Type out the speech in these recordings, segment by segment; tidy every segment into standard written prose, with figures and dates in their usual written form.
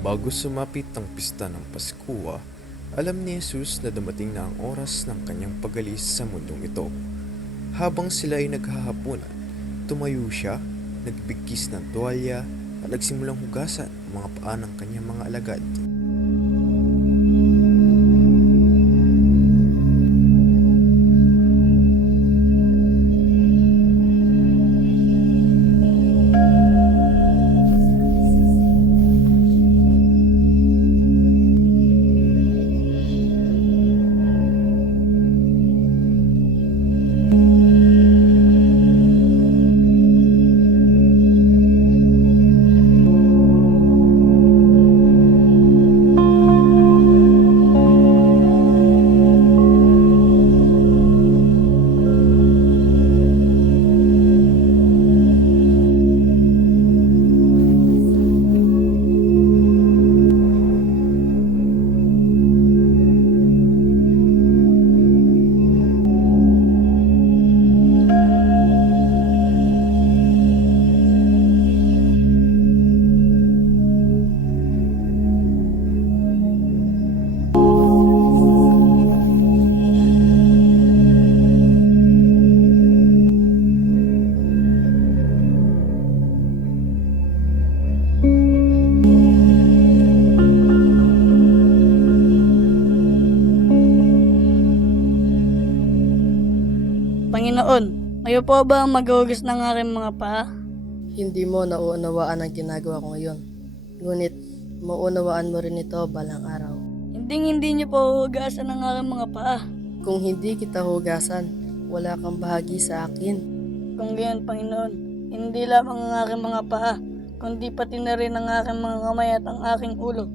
Bago sumapit ang pista ng Pasko, alam ni Jesus na dumating na ang oras ng kanyang pag-alis sa mundong ito. Habang sila ay naghahaponan, tumayo siya, nagbigkis ng tuwalya at nagsimulang hugasan ang mga paa ng kanyang mga alagad. Panginoon, kayo po ba ang maghuhugas ng aking mga paa? Hindi mo nauunawaan ang ginagawa ko ngayon. Ngunit maunawaan mo rin ito balang araw. Hindi niyo po huhugasan ng aking mga paa. Kung hindi kita hugasan, wala kang bahagi sa akin. Kung gayon, Panginoon, hindi lamang ang aking mga paa, kundi pati na rin ang aking mga kamay at ang aking ulo.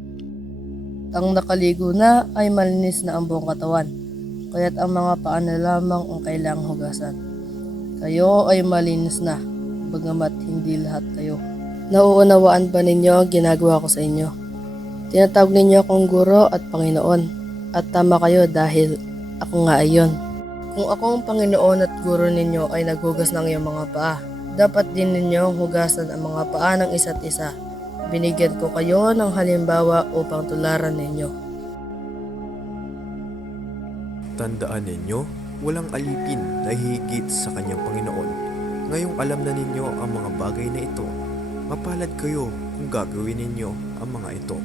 Ang nakaligo na ay malinis na ang buong katawan, kaya't ang mga paa na lamang ang kailangang hugasan. Kayo ay malinis na, bagamat hindi lahat kayo. Nauunawaan ba ninyo ang ginagawa ko sa inyo? Tinatawag ninyo akong guro at Panginoon, at tama kayo dahil ako nga ayon. Kung ako ang Panginoon at guro ninyo ay naghugas ng iyong mga paa, dapat din ninyong hugasan ang mga paa ng isa't isa. Binigyan ko kayo ng halimbawa upang tularan ninyo. Tandaan ninyo, walang alipin na hihigit sa kanyang Panginoon. Ngayong alam na ninyo ang mga bagay na ito, mapalad kayo kung gagawin ninyo ang mga ito.